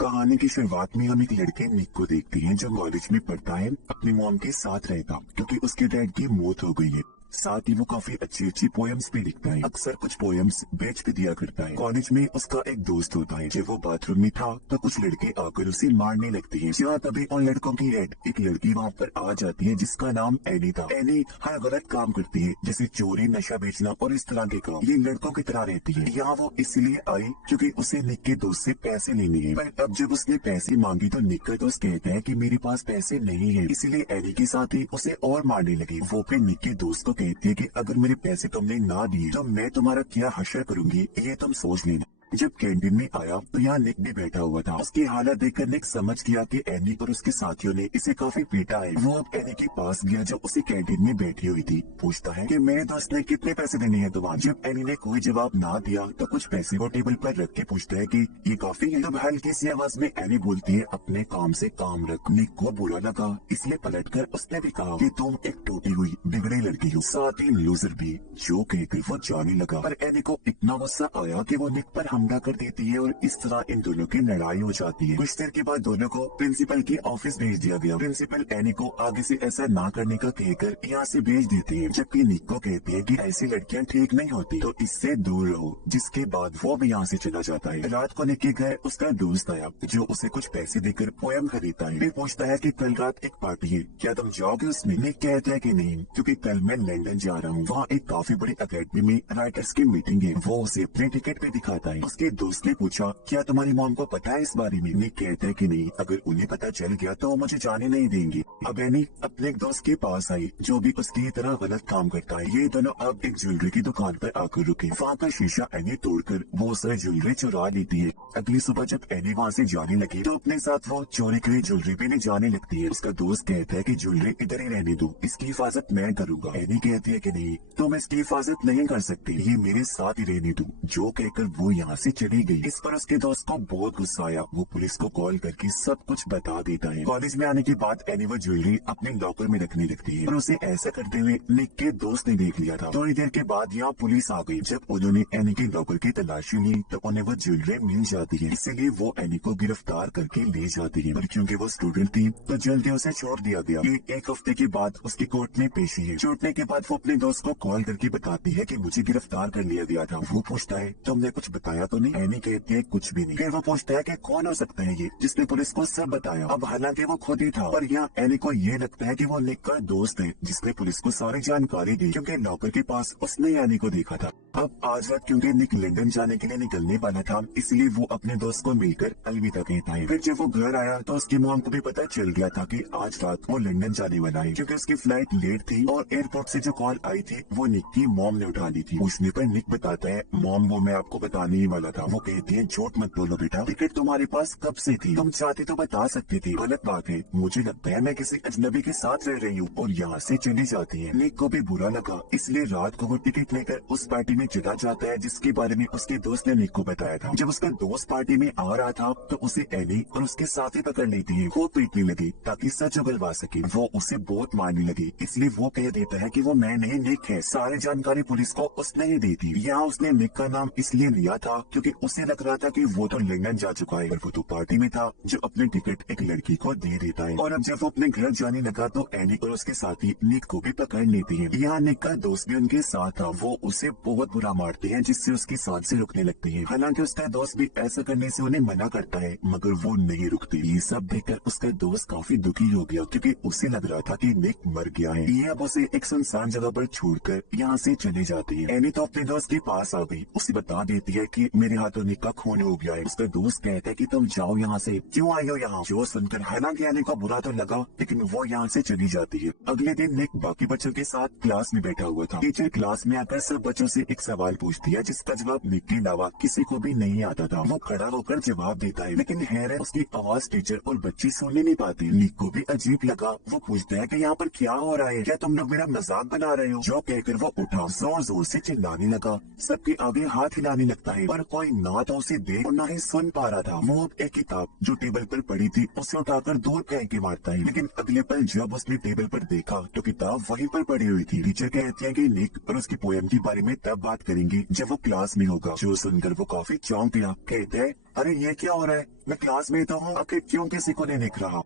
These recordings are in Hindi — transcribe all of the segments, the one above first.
कहानी की शुरुआत में हम एक लड़के निक को देखते हैं जो कॉलेज में पढ़ता है। अपनी मॉम के साथ रहता क्योंकि उसके डैड की मौत हो गई है। साथ ही वो काफी अच्छी अच्छी पोएम्स भी लिखता है। अक्सर कुछ पोएम्स बेच भी दिया करता है। कॉलेज में उसका एक दोस्त होता है। जब वो बाथरूम में था तो कुछ लड़के आकर उसे मारने लगते हैं। जहाँ तभी उन लड़कों की हेड एक लड़की वहाँ पर आ जाती है जिसका नाम एनी था। एनी हर गलत काम करती है जैसे चोरी, नशा बेचना और इस तरह के काम। ये लड़कों की तरह रहती है। यहाँ वो इसलिए आई क्योंकि उसे निक के दोस्त से पैसे लेने हैं। पर अब जब उसने पैसे मांगी तो निक का दोस्त कहता है कि मेरे पास पैसे नहीं है, इसलिए एनी के साथ ही उसे और मारने लगी। वो फिर निक के दोस्त को कहती है कि अगर मेरे पैसे तुमने ना दिए तो मैं तुम्हारा क्या हश्र करूंगी, ये तुम सोच लेना। जब कैंटीन में आया तो यहाँ निक भी बैठा हुआ था। उसकी हालत देखकर निक समझ गया कि एनी और उसके साथियों ने इसे काफी पीटा है। वो अब एनी के पास गया जो उसी कैंटीन में बैठी हुई थी। पूछता है कि मेरे दोस्त ने कितने पैसे देने हैं तुम्हारे। जब एनी ने कोई जवाब ना दिया तो कुछ पैसे वो टेबल पर रख के पूछता है कि ये काफी है। तब हल्की सी आवाज में एनी बोलती है अपने काम से काम रख। निक को बुरा लगा, इसलिए पलटकर उसने भी कहा कि तुम एक टूटी हुई बिगड़ी लड़की हो, साथ ही लूजर भी। जो कहकर वो जाने लगा पर एनी को इतना गुस्सा आया कि वो निक पर हमला कर देती है और इस तरह इन दोनों की लड़ाई हो जाती है। कुछ देर के बाद दोनों को प्रिंसिपल के ऑफिस भेज दिया गया। प्रिंसिपल एनी को आगे से ऐसा ना करने का कहकर यहाँ से भेज देते हैं, जबकि निक को कहते हैं कि ऐसी लड़कियां ठीक नहीं होती तो इससे दूर रहो। जिसके बाद वो भी यहाँ से चला जाता है। रात को निक के घर उसका दोस्त आया जो उसे कुछ पैसे देकर पोएम खरीदता है। फिर पूछता है कि कल रात एक पार्टी है, क्या तुम जाओगे उसमें। निक कहता है कि नहीं क्योंकि कल मैं लंदन जा रहा हूँ। वहाँ एक काफी बड़ी अकेडमी में राइटर्स की मीटिंग है। वो उसे अपने टिकट पे दिखाता है। उसके दोस्त ने पूछा क्या तुम्हारी मॉम को पता है इस बारे में। निक कहता है कि नहीं, अगर उन्हें पता चल गया तो वो मुझे जाने नहीं देंगे। अब एनी अपने एक दोस्त के पास आई जो भी उसकी तरह गलत काम करता है। ये दोनों अब एक ज्वेलरी की दुकान पर आकर रुके। वहाँ का शीशा एनी तोड़कर वो उससे ज्वेलरी चुरा लेती है। अगली सुबह जब एनी वहाँ से जाने लगी तो अपने साथ वो चोरी की ज्वेलरी भी ले जाने लगती है। उसका दोस्त कहता है कि ज्वेलरी इधर ही रहने दो, इसकी हिफाजत मैं करूंगा। एनी कहती है कि नहीं, तुम इसकी हिफाजत नहीं कर सकती, ये मेरे साथ ही रहने दो। जो कहकर वो यहाँ से चली गई। इस पर उसके दोस्त को बहुत गुस्सा आया। वो पुलिस को कॉल करके सब कुछ बता देता है। कॉलेज में आने के बाद एनी वो ज्वेलरी अपने लॉकर में रखने लगती है और उसे ऐसा करते हुए निक के दोस्त ने देख लिया था। थोड़ी देर के बाद यहाँ पुलिस आ गई। जब उन्होंने एनी के लॉकर की तलाशी ली तो उन्हें वो ज्वेलरी मिल जाती है, इसीलिए वो एनी को गिरफ्तार करके ले जाती है। पर क्योंकि वो स्टूडेंट थी तो जल्दी उसे छोड़ दिया गया। एक हफ्ते के बाद उसकी कोर्ट में पेशी है। छूटने के बाद वो अपने दोस्त को कॉल करके बताती है कि मुझे गिरफ्तार कर लिया गया था। वो पूछता है तुमने कुछ बताया तो नहीं। एनी कहती है कुछ भी नहीं। फिर वो पूछता है कि कौन हो सकता है ये जिसने पुलिस को सब बताया। अब हालांकि वो खुद ही था, पर यहाँ एनी को ये लगता है कि वो निक का दोस्त है जिसने पुलिस को सारी जानकारी दी, क्योंकि लॉकर के पास उसने एनी को देखा था। अब आज रात क्योंकि निक लंदन जाने के लिए निकलने वाला था, इसलिए वो अपने दोस्त को मिलकर अलविदा कहता है। फिर जब वो घर आया तो उसकी मॉम को भी पता चल गया था कि आज रात वो लंदन जाने वाला है, क्योंकि उसकी फ्लाइट लेट थी और एयरपोर्ट से जो कॉल आई थी वो निक की मॉम ने उठा ली थी। पूछने पर निक बताता है मॉम वो मैं आपको बताने ही वाला था। वो कहती है झूठ मत बोलो बेटा, टिकट तुम्हारे पास कब से थी, तुम चाहते तो बता सकती थी। गलत बात है, मुझे लगता है मैं किसी अजनबी के साथ रह रही हूँ। और यहाँ से चली जाती है। निक को भी बुरा लगा, इसलिए रात को वो टिकट लेकर उस पार्टी में चला जाता है जिसके बारे में उसके दोस्त ने निक को बताया था। जब उसका दोस्त पार्टी में आ रहा था तो उसे एनी और उसके साथी पकड़ लेती है। वो पीटने लगी ताकि सच उगलवा सके। वो उसे बहुत मारने लगी, इसलिए वो कह देता है कि वो मैं नहीं निक है। सारी जानकारी पुलिस को उसने ही दी थी। यहाँ उसने निक का नाम इसलिए लिया था क्योंकि उसे लग रहा था कि वो तो लंदन जा चुका है, पर वो तो पार्टी में था जो अपने टिकट एक लड़की को दे देता है। और अब जब वो अपने घर जाने लगा तो एनी और उसके साथी निक को भी पकड़ लेती है। यहाँ निक का दोस्त भी उनके साथ था। वो उसे बहुत बुरा मारते हैं जिससे उसकी सांसें रुकने लगती है। हालांकि उसका दोस्त भी ऐसा करने से उन्हें मना करता है, मगर वो नहीं रुकती। ये सब देखकर उसका दोस्त काफी दुखी हो गया क्योंकि उसे लग रहा था कि निक मर गया है। ये अब उसे एक सुनसान जगह पर छोड़कर यहाँ से चले जाती है। एनी तो अपने दोस्त के पास आ गई। उसे बता देती है कि मेरे हाथों निक का खून हो गया है। उसका दोस्त कहता है कि तुम जाओ यहाँ से, क्यों आई हो यहाँ। जो सुनकर हालांकि एनी को बुरा तो लगा, लेकिन वो यहाँ से चली जाती है। अगले दिन निक बाकी बच्चों के साथ क्लास में बैठा हुआ था। टीचर क्लास में आकर सब बच्चों से एक सवाल पूछती है जिसका जवाब निक के अलावा किसी को भी नहीं आता था। वो खड़ा होकर जवाब देता है, लेकिन हैरत उसकी आवाज टीचर और बच्ची सुन नहीं पाती। निक को भी अजीब लगा। वो पूछता है कि यहाँ पर क्या हो रहा है, क्या तुम लोग मेरा मजाक बना रहे हो। जो कहकर वो उठा, जोर जोर से चिल्लाने लगा, सबके आगे हाथ हिलाने लगता है। पर कोई ना तो उसे देख और ना ही सुन पा रहा था। वो अब एक किताब जो टेबल पर पड़ी थी उसे उठाकर दूर फेंक के मारता है, लेकिन अगले पल जब उसने टेबल पर देखा तो किताब वहीं पर पड़ी हुई थी। टीचर कहते हैं कि निक और उसकी पोएम के बारे में तब बात करेंगे जब वो क्लास में होगा। जो सुनकर वो काफी चौंक गया। कहते हैं, अरे ये क्या हो रहा है, मैं क्लास में तो हूँ, आखिर क्यों किसी को नहीं दिख रहा।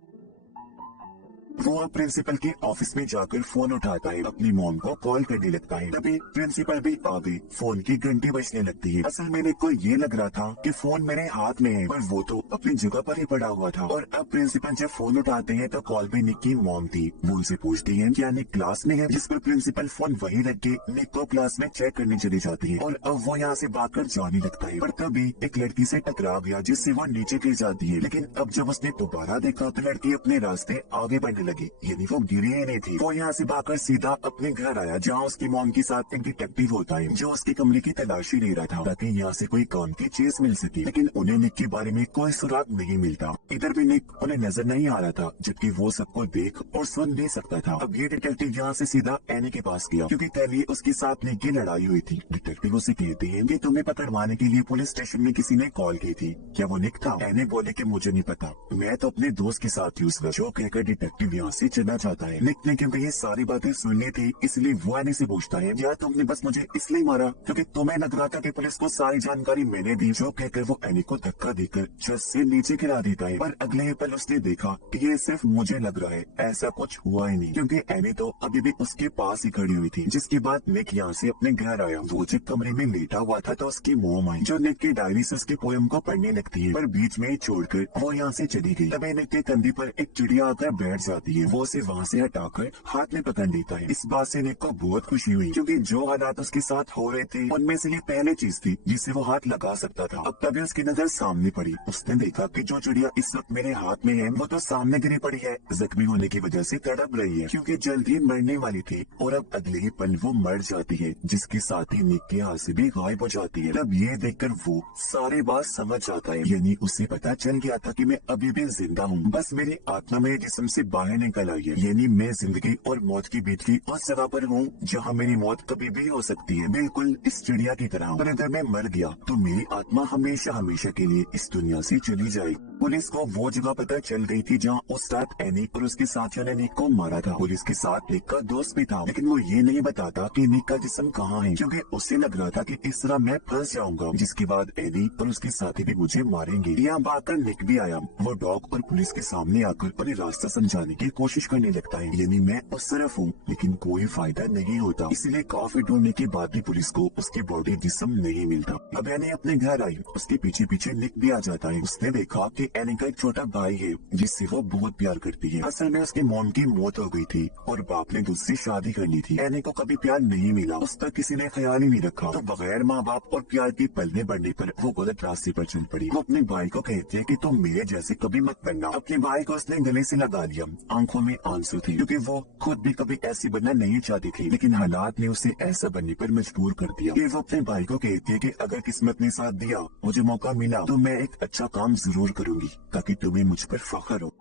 वो अब प्रिंसिपल के ऑफिस में जाकर फोन उठाता है, अपनी मॉम को कॉल करने लगता है। तभी प्रिंसिपल भी आ गई। फोन की घंटी बजने लगती है। असल में निक को ये लग रहा था कि फोन मेरे हाथ में है, पर वो तो अपनी जगह पर ही पड़ा हुआ था। और अब प्रिंसिपल जब फोन उठाते हैं तो कॉल पे निक की मॉम थी। वो उनसे पूछती है क्या निक क्लास में है, जिस पर प्रिंसिपल फोन वहीं रख के निक को क्लास में चेक करने चली जाती है। और अब वो यहाँ से भागकर जाने लगता है, पर तभी एक लड़की से टकरा गया जिससे वो नीचे गिर जाती है। लेकिन अब जब उसने दोबारा देखा तो लड़की अपने रास्ते आगे बढ़ने लगी, यानी वो गिरी ही नहीं थी। वो यहाँ से भागकर सीधा अपने घर आया, जहाँ उसकी मॉम के साथ एक डिटेक्टिव होता है जो उसके कमरे की तलाशी ले रहा था ताकि यहाँ से कोई काम की चीज मिल सके। लेकिन उन्हें निक के बारे में कोई सुराग नहीं मिलता। इधर भी निक उन्हें नजर नहीं आ रहा था, जबकि वो सबको देख और सुन नहीं सकता था। अब ये डिटेक्टिव यहाँ से सीधा एनी के पास गया, क्योंकि कल ये उसके साथ निक की लड़ाई हुई थी। डिटेक्टिव उसे कहते हैं कि तुम्हें पकड़वाने के लिए पुलिस स्टेशन में किसी ने कॉल की थी, क्या वो निक था। एनी बोले कि मुझे नहीं पता, मैं तो अपने दोस्त के साथ ही उस वक्त। जो कहकर डिटेक्टिव यहाँ से चला जाता है। निक ने क्योंकि ये सारी बातें सुननी थी, इसलिए वो एनी से पूछता है, यार तुमने बस मुझे इसलिए मारा क्योंकि तुम्हें लग रहा था कि पुलिस को सारी जानकारी मैंने दी। जो कहकर वो एनी को धक्का देकर छत से नीचे गिरा देता है। पर अगले ही पल उसने देखा कि ये सिर्फ मुझे लग रहा है, ऐसा कुछ हुआ ही नहीं, क्योंकि एनी तो अभी भी उसके पास ही खड़ी हुई थी। जिसके बाद निक यहाँ से अपने घर आया। वो जब कमरे में लेटा हुआ था तो उसकी मॉम आई, जो निक की डायरी से उसकी पोएम को पढ़ने लगती है, पर बीच में ही छोड़कर वो यहाँ से चली गई। तभी निक के कंधे पर एक चिड़िया आकर बैठ जाती है। वो उसे वहाँ से हटाकर हाथ में पकड़ लेता है। इस बात से निक को बहुत खुशी हुई, क्योंकि जो हालात उसके साथ हो रहे थे उनमें से ये पहले चीज थी जिससे वो हाथ लगा सकता था। अब तभी उसकी नजर सामने पड़ी। उसने देखा कि जो चिड़िया इस वक्त मेरे हाथ में है वो तो सामने गिरी पड़ी है, जख्मी होने की वजह से तड़प रही है, क्योंकि जल्द ही मरने वाली थी। और अब अगले ही पल वो मर जाती है, जिसके साथ ही निक के हाथ से भी गायब हो जाती है। तब ये देखकर वो सारी बात समझ जाता है, यानी उसे पता चल गया था कि मैं अभी भी जिंदा हूँ, बस मेरी आत्मा मेरे जिस्म से बाहर निकल आई है। यानी मैं जिंदगी और मौत के बीच की उस जगह पर हूँ जहाँ मेरी मौत कभी भी हो सकती है, बिल्कुल इस चिड़िया की तरह। पर अगर मैं मर गया तो मेरी आत्मा हमेशा हमेशा के लिए इस दुनिया से चली जाएगी। पुलिस को वो जगह पता चल गई थी जहाँ उस रात एनी और उसके साथियों ने निक को मारा था। पुलिस के साथ निक का दोस्त भी था, लेकिन वो ये नहीं बताता कि निक का जिस्म कहाँ है, क्योंकि उसे लग रहा था कि इस तरह मैं फंस जाऊंगा, जिसके बाद एनी और उसके साथी भी मुझे मारेंगे। यहाँ भागकर निक भी आया। वो डॉग और पुलिस के सामने आकर उन्हें रास्ता समझाने की कोशिश करने लगता है, यानी मैं उस तरफ हूँ, लेकिन कोई फायदा नहीं होता। इसलिए काफी ढूंढने के बाद भी पुलिस को उसकी बॉडी जिस्म नहीं मिलता। अब एनी अपने घर आई, उसके पीछे पीछे निक भी आ जाता है। उसने देखा कि एनी का एक छोटा भाई है जिससे वो बहुत प्यार करती है। असल में उसकी मॉम की मौत हो गई थी और बाप ने दूसरी शादी कर ली थी। एनी को कभी प्यार नहीं मिला, उस पर किसी ने ख्याल ही नहीं रखा, तो बगैर माँ बाप और प्यार के पलने बढ़ने पर वो गलत रास्ते पर चल पड़ी। वो अपने भाई को कहती है कि तुम मेरे जैसे कभी मत बनना। अपने भाई को उसने गले से लगा लिया। आंखों में आंसू थे, क्योंकि वो खुद भी कभी ऐसी बनना नहीं चाहती थी, लेकिन हालात ने उसे ऐसा बनने पर मजबूर कर दिया। कि वो अपने भाई को कहती है कि अगर किस्मत ने साथ दिया, मुझे मौका मिला, तो मैं एक अच्छा काम जरूर करूंगी ताकि तुम्हें मुझ पर फख्र हो।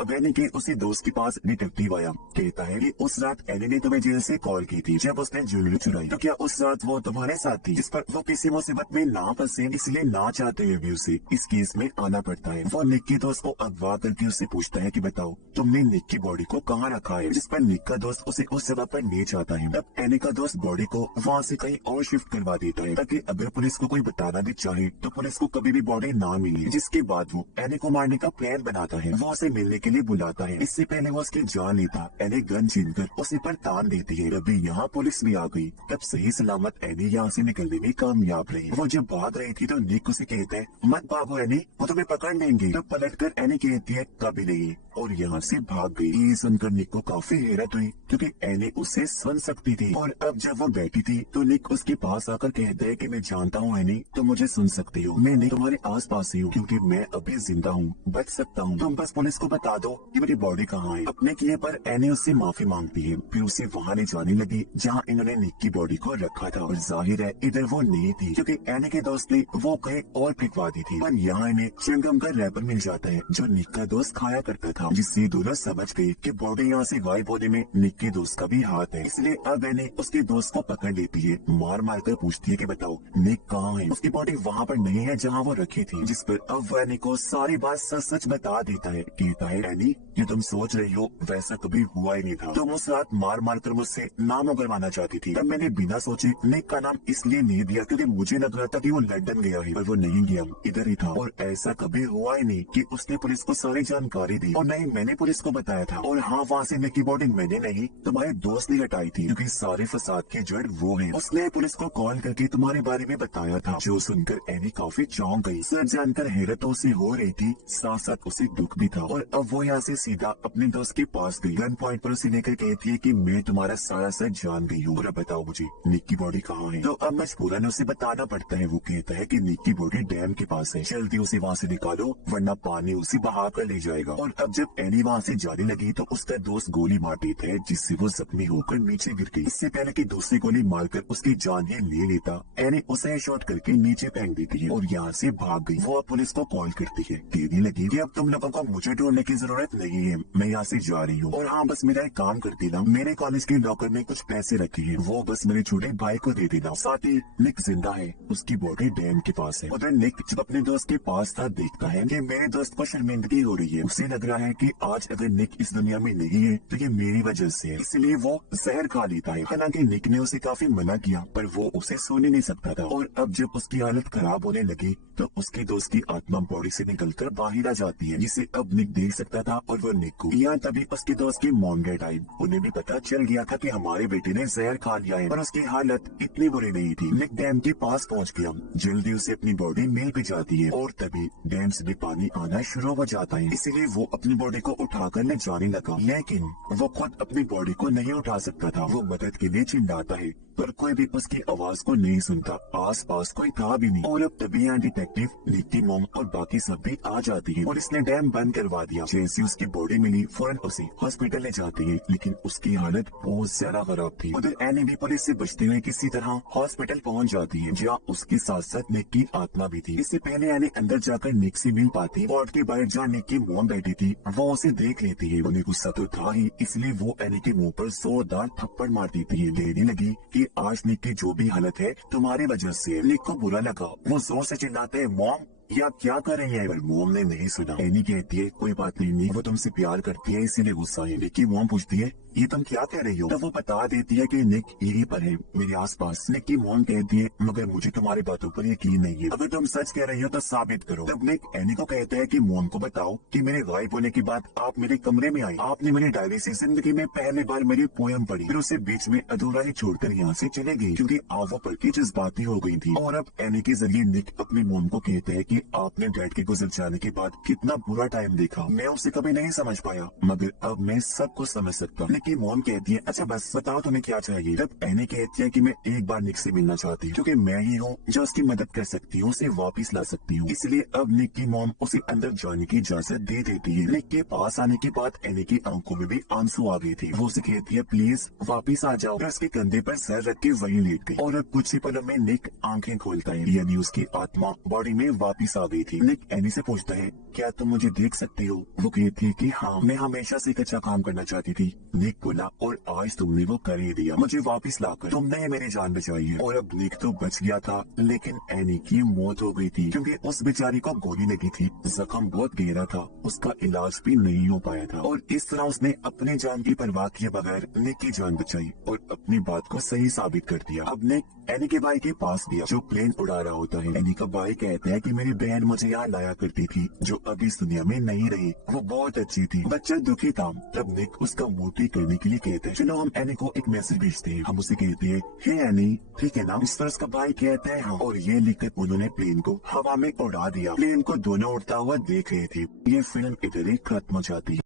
अब एनी के उसी दोस्त के पास डिटेक्टिव आया। कहता है कि उस रात एनी ने तुम्हें जेल से कॉल की थी जब उसने ज्वेलरी चुराई, तो क्या उस रात वो तुम्हारे साथ थी? जिस पर वो किसी मुसीबत में ना फंसे, इसलिए ना चाहते हुए भी उसे इस केस में आना पड़ता है। वो निक के दोस्त को अगवा करके उससे पूछता है कि बताओ तुमने निक की बॉडी को कहाँ रखा है? जिस पर निक का दोस्त उसे उस जगह पर ले जाता है। तब एनी का दोस्त बॉडी को वहाँ से कहीं और शिफ्ट करवा देता है, ताकि अगर पुलिस को कोई बताना भी चाहे तो पुलिस को कभी भी बॉडी ना मिले। जिसके बाद वो एनी को मारने का प्लान बनाता है। वो उसे मिलने के लिए बुलाता है। इससे पहले वो उसकी जान लेता, एनी गन छीनकर उसे पर तान देती है। तभी यहाँ पुलिस भी आ गई। तब सही सलामत एनी यहाँ से निकलने में कामयाब रही। वो जब भाग रही थी तो निक उसे कहते हैं, मत भागो एनी, वो तुम्हें पकड़ लेंगे। तब पलटकर एनी कहती है, कभी नहीं, और यहाँ से भाग गई। ये सुनकर निक को काफी हैरत हुई, क्योंकि एनी उसे सुन सकती थी। और अब जब वो बैठी थी तो निक उसके पास आकर कहते है कि मैं जानता हूँ एनी, तुम मुझे सुन सकती हो। मैं नहीं तुम्हारे आस पास ही हूँ, क्योंकि मैं अभी जिंदा हूँ, बच सकता हूँ। तुम बस पुलिस को बता बता दो कि मेरी बॉडी कहाँ है। अपने किए पर एनी उससे माफी मांगती है, फिर उसे वहाँ ले जाने लगी जहाँ इन्होंने निक की बॉडी को रखा था। और जाहिर है इधर वो नहीं थी, क्योंकि एनी के दोस्त ने वो कहीं और फेंकवा दी थी। पर यहाँ इन्हें च्युइंगम का रैपर मिल जाता है जो निक का दोस्त खाया करता था, जिससे दोनों समझ गए कि बॉडी यहाँ से गायब होने में निक के दोस्त का भी हाथ है। इसलिए अब एनी उसके दोस्त को पकड़ लेती है, मार मार कर पूछती है कि बताओ निक कहाँ है। उसकी बॉडी वहाँ पर नहीं है जहाँ वो रखी थी, जिस पर अब वो एनी को सारी बात सच सच बता देता है। कहता है एनी, ये तुम सोच रही हो वैसा कभी हुआ ही नहीं था। तुम उस रात मार मार कर मुझसे नाम उगलवाना चाहती थी। तब मैंने बिना सोचे निक का नाम इसलिए नहीं दिया क्योंकि मुझे लग रहा था कि वो लंदन गया है, पर वो नहीं गया, इधर ही था। और ऐसा कभी हुआ ही नहीं कि उसने पुलिस को सारी जानकारी दी, और नहीं मैंने पुलिस को बताया था। और हाँ, वहाँ से निक की बॉडी मैंने नहीं तुम्हारे दोस्त ने हटाई थी, क्योंकि सारे फसाद की जड़ वो है। उसने पुलिस को कॉल करके तुम्हारे बारे में बताया था, जो सुनकर एनी काफी चौंक गई। सच जानकर हैरत तो उसे हो रही थी, साथ साथ उसे दुख भी था। और अब वो यहाँ से सीधा अपने दोस्त के पास गई, गन पॉइंट पर उसे लेकर कहती है कि मैं तुम्हारा सारा सच जान गई हूँ, और अब बताओ मुझे निक की बॉडी कहाँ है। तो अब मजबूरन उसे बताना पड़ता है। वो कहता है कि निक की बॉडी डैम के पास है, जल्दी उसे वहाँ से निकालो वरना पानी उसे बहा कर ले जाएगा। और अब जब एनी वहाँ से जाने लगी तो उसका दोस्त गोली मार देता है, जिससे वो जख्मी होकर नीचे गिर गई। इससे पहले कि दूसरी गोली मारकर उसकी जान ही ले लेता, एनी उसे शॉट करके नीचे फेंक देती है और यहाँ से भाग गई। वो अब पुलिस को कॉल करती है, कहने लगी कि अब तुम लोगों को मुझे ढूंढने की जरूरत नहीं है, मैं यहाँ से जा रही हूँ। और हाँ, बस मेरा एक काम कर देना, मेरे कॉलेज के लॉकर में कुछ पैसे रखे हैं, वो बस मेरे छोटे भाई को दे देना। साथ ही निक जिंदा है, उसकी बॉडी डैम के पास है। उधर निक जब अपने दोस्त के पास था देखता है कि मेरे दोस्त को शर्मिंदगी हो रही है। उसे लग रहा है कि आज अगर निक इस दुनिया में नहीं है तो ये मेरी वजह से है, इसलिए वो जहर खा लेता है। हालांकि निक ने उसे काफी मना किया, पर वो उसे सोने नहीं सकता था। और अब जब उसकी हालत खराब होने लगी तो उसके दोस्त की आत्मा बॉडी से निकलकर बाहर आ जाती है, जिसे अब निक देख सकता था। और वो निक को यहाँ तभी उसके दोस्त की मॉम डेड आई। उन्हें भी पता चल गया था कि हमारे बेटे ने जहर खा लिया है, पर उसकी हालत इतनी बुरी नहीं थी। निक डैम के पास पहुँच गया, जल्दी उसे अपनी बॉडी मिल भी जाती है, और तभी डैम से भी पानी आना शुरू हो जाता है। इसीलिए वो अपनी बॉडी को उठाकर ले जाने लगा, लेकिन वो खुद अपनी बॉडी को नहीं उठा सकता था। वो मदद के लिए चिल्लाता है, पर कोई भी उसकी आवाज को नहीं सुनता, आस पास कोई था भी नहीं। और अब तभी यहाँ डिटेक्टिव, निक की मॉम और बाकी सब भी आ जाती है, और इसने डैम बंद करवा दिया। जैसे उसकी बॉडी मिली फौरन उसे हॉस्पिटल ले जाती है, लेकिन उसकी हालत बहुत ज्यादा खराब थी। उधर एनी भी पुलिस से बचते हुए किसी तरह हॉस्पिटल पहुँच जाती है, जहाँ उसके साथ साथ निक की आत्मा भी थी। इससे पहले एनी अंदर जाकर निक से मिल पाती, वार्ड के बाहर जहाँ निक की मॉम बैठी थी वो उसे देख लेती है। उन्हें गुस्सा तो था ही, इसलिए वो एनी के मुंह पर जोरदार थप्पड़ मार देती है। कहने लगी कि आज निक की जो भी हालत है तुम्हारी वजह से है। निक को बुरा लगा, वो जोर से चिल्लाते हैं, मॉम ये आप क्या कर रही हैं? पर मोम ने नहीं सुना। एनी कहती है कोई बात नहीं, वो तुमसे प्यार करती है इसीलिए गुस्सा है। निक की मॉम पूछती है ये तुम क्या कह रही हो? तब वो बता देती है कि निक यहीं पर है मेरे आसपास। निक की मॉम कहती है मगर मुझे तुम्हारी बातों पर यकीन नहीं है, अगर तुम सच कह रही हो तो साबित करो। तब निक एनी को कहता है कि मॉम को बताओ कि मेरे गायब होने के बाद आप मेरे कमरे में आई, आपने मेरी डायरी से जिंदगी में पहली बार मेरी पोयम पढ़ी, फिर उसे बीच में अधूरा ही छोड़कर यहाँ से चले गई क्योंकि आप वो पढ़ के जज्बाती हो गई थी। और अब एनी के जरिए निक अपनी मॉम को कहता है कि आपने डैड के गुजर जाने के बाद कितना बुरा टाइम देखा, मैं उसे कभी नहीं समझ पाया, मगर अब मैं सब कुछ समझ सकता हूँ। निक की मॉम कहती है अच्छा बस बताओ तुम्हें क्या चाहिए। तब एनी कहती है कि मैं एक बार निक से मिलना चाहती हूँ, क्योंकि मैं ही हूँ जो उसकी मदद कर सकती हूँ, उसे वापस ला सकती हूँ। इसलिए अब निक की मॉम उसे अंदर जाने की इजाजत दे देती है। निक के पास आने के बाद एनी की आंखों में भी आंसू आ गई थी। वो उसे कहती है प्लीज वापिस आ जाओ। उसके कंधे पर सर रख के वहीं लेट गई, और अब कुछ ही पलों में निक आंखें खोलता है, यानी उसकी आत्मा बॉडी में वापिस आ गई थी। निक एनी से पूछता है क्या तुम मुझे देख सकती हो? वो कहती है कि हाँ, मैं हमेशा से एक अच्छा काम करना चाहती थी। निक बोला और आज तुमने वो कर ही दिया, मुझे वापस लाकर तुमने मेरी जान बचाई है। और अब निक तो बच गया था, लेकिन एनी की मौत हो गई थी क्योंकि उस बेचारी को गोली लगी थी, जख्म बहुत गहरा था, उसका इलाज भी नहीं हो पाया था। और इस तरह उसने अपनी जान की परवाह किए बगैर निक की जान बचाई और अपनी बात को सही साबित कर दिया। अब निक एनी के भाई के पास गया जो प्लेन उड़ा रहा होता है। एनी का भाई कहता है कि मेरी बहन मुझे यहाँ लाया करती थी जो अब इस दुनिया में नहीं रही, वो बहुत अच्छी थी। बच्चा दुखी था। तब निक उसका मूर्ति करने के लिए कहते हैं चलो हम एनी को एक मैसेज भेजते हैं। हम उसे कहते हैं हे एनी ठीक है ना? इस पर उसका भाई कहता है हाँ, और ये लिखकर उन्होंने प्लेन को हवा में उड़ा दिया। प्लेन को दोनों उड़ता हुआ देख रहे थे। ये फिल्म इधर ही खत्म हो जाती है।